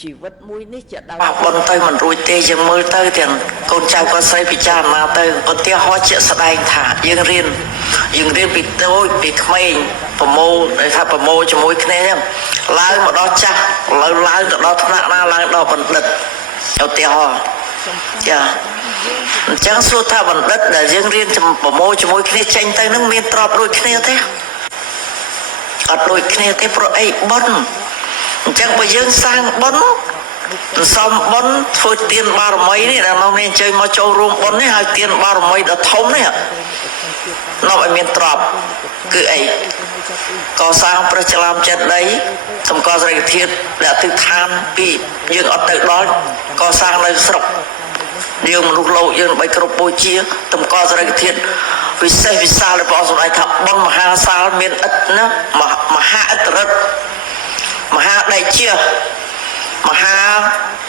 ជីវិតមួយនេះជាដើមបនទៅមិនរួចទេយើងមើលទៅទាំងកូនចៅគាត់ស្រីពិចារណាទៅឧទាហរណ៍ជាក់ស្ដែងថាយើងរៀនពីតូចពីក្មេងប្រមូលដែលថាប្រមូលជាមួយគ្នាហ្នឹងឡើងមកដល់ចាស់ឡើងទៅដល់ថ្នាក់ណាឡើងដល់បណ្ឌិតឧទាហរណ៍ចាអញ្ចឹងសួរថាបណ្ឌិតដែលយើងរៀនប្រមូលជាមួយគ្នាចេញទៅនឹងមានទ្រព្យដូចគ្នាទេអត់ដូចគ្នាទេព្រោះអីបនអញ្ចឹងបើយើងសាងបនសំបនធ្វើទានបារមីនេះដែលមកនេះអញ្ជើញមកចូលរួមបននេះហើយទានបារមីដ៏ធំនេះនាំឲ្យមានទ្រព្យគឺអីកសាងព្រះចលាមចេតិយសម្គាល់សេរីធាតុដែលទិដ្ឋានពីយើងអត់ទៅដល់កសាងនៅស្រុកយើងមនុស្សលោកយើងដើម្បីគ្រប់បូជាតម្កល់សេរីធាតុវិសេសវិសាលរបស់សម្ដេចថាបុណ្យមហាសាលមានឥតណាមហាឥទ្ធិឫទ្ធិមហាដេជាមហា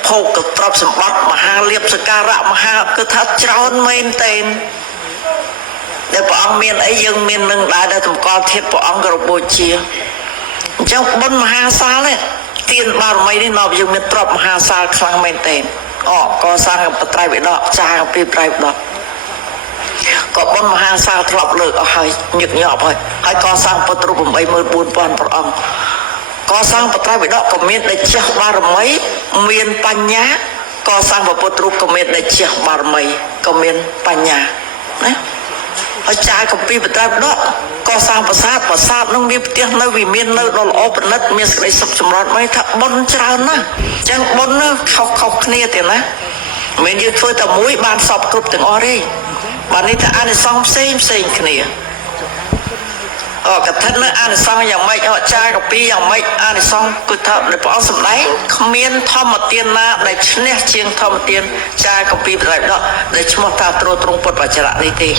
ភោគទ្រព្យសម្បត្តិមហាលៀបសក្ការៈមហាគឺថាច្រើនមែនទែនដែលព្រះអង្គមានអីយើងមាននឹងដែរដែលតម្កល់ធាតុព្រះអង្គគ្រប់បូជាអញ្ចឹងបុណ្យមហាសាលនេះទានបារមីនេះនាំយើងមានទ្រព្យមហាសាលខ្លាំងមែនទែនកសាងបត្រៃបិដកចាងពីត្រៃបិដកក៏បុណ្យមហាសាលធ្លាប់លើកអស់ហើយញឹកញាប់ហើយកសាងពុទ្ធរូប 84000 ព្រះអង្គកសាងបត្រៃបិដកក៏មានដេជះបារមីមានបញ្ញាកសាងពុទ្ធរូបក៏មានដេជះបារមីក៏មានបញ្ញាណាហើយចាយកម្ពីបត្រៃបិដកកសាងប្រាសាទនឹងមានផ្ទះនៅវិមាននៅដ៏ល្អប្រណិតមានសេចក្តីសុខចម្រើនមិនថាបុណ្យច្រើនណាស់អញ្ចឹងបុណ្យនោះខុសគ្នាទេណាមិនយើងធ្វើតែមួយបានសពគ្រប់ទាំងអស់ទេបាទនេះថាអានិសង្សផ្សេងគ្នាកថានៅអានិសង្សយ៉ាងម៉េចចាយកម្ពីយ៉ាងម៉េចអានិសង្សគឺថាព្រះអង្គសម្ដែងគ្មានធម្មទានណាដែលឈ្នះជាងធម្មទានចាយកម្ពីបត្រៃបិដកដែលឈ្មោះថាទ្រទ្រង់ពុទ្ធវចរៈនេះទេ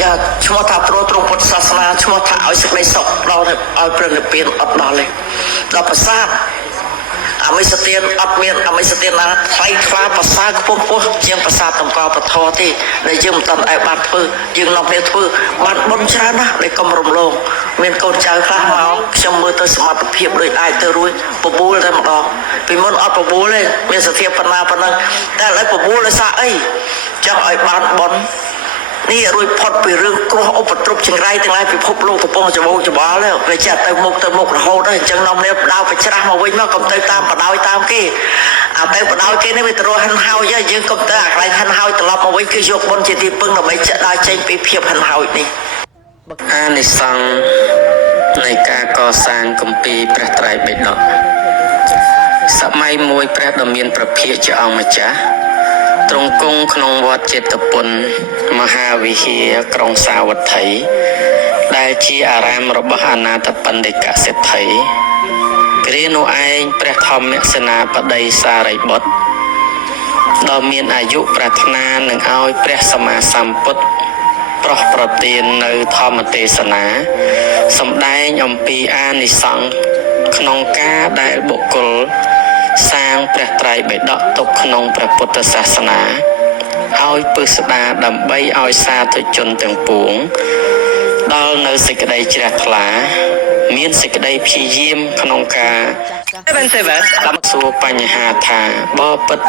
ចាឈ្មោះថាទ្រទ្រង់ពុទ្ធសាសនាឈ្មោះថាឲ្យសេចក្តីសុខដល់ឲ្យព្រះនិព្វានអត់ដល់ទេដល់ប្រាសាទអមិសទានអត់មានអមិសទានណាថ្លៃថ្លាប្រសើរខ្ពស់ជាងប្រាសាទតម្កល់ពធទេដែលយើងមិនតាន់ឲ្យបានធ្វើយើងនាំគ្នាធ្វើបានបុណ្យច្រើនណាស់ដែលកុំរំលងមានកូនចៅខ្លះមកខ្ញុំមើលទៅសមត្ថភាពដូចអាចទៅរួចបបួលតែម្ដងពីមុនអត់បបួលទេមានសភាពប៉ុណ្ណាប៉ុណ្ណឹងតែឥឡូវបបួលដោយសារអីចង់ឲ្យបានបុណ្យនេះរួចផុតពីរឿងគ្រោះឧបទ្រពចង្រៃទាំងឡាយពិភពលោកកំពុងច្បោកច្បល់ហើយវាចាត់ទៅមុខរហូតហើយអញ្ចឹងនាំគ្នាបដៅបច្រាស់មកវិញមកកុំទៅតាមបដៅតាមគេអាទៅបដៅគេនេះវាទៅរហិនហោចយើងកុំទៅអាកន្លែងហិនហោចត្រឡប់មកវិញគឺយកបុណ្យជាទីពឹងដើម្បីចាក់ដើរចេញពីភាពហិនហោចនេះអានិសង្សនៃការកសាងគម្ពីរព្រះត្រៃបិដកសម័យមួយព្រះដ៏មានព្រះភិក្ខជាអង្គម្ចាស់ទ្រង់គង់ក្នុងវត្តចេតពុនមហាវិហារក្រុងសាវត្ថីដែលជាអារាមរបស់អនាថបណ្ឌិកសេដ្ឋីគ្រានោះឯងព្រះធម្មសេនាបតីសារីបុត្រដ៏មានអាយុប្រាថ្នានឹងឲ្យព្រះសម្មាសម្ពុទ្ធប្រោះប្រទាននៅធម្មទេសនាសម្ដែងអំពីអានិសង្សក្នុងការដែលបុគ្គលសាងព្រះត្រៃបិដកទុកក្នុងព្រះពុទ្ធសាសនាឲ្យពិស្ដារដើម្បីឲ្យសាធុជនទាំងពួងដល់នៅសេចក្តីជ្រះថ្លាមានសេចក្តីព្យាយាមក្នុងការតាមសួរបញ្ហាថាបបិទ្ធ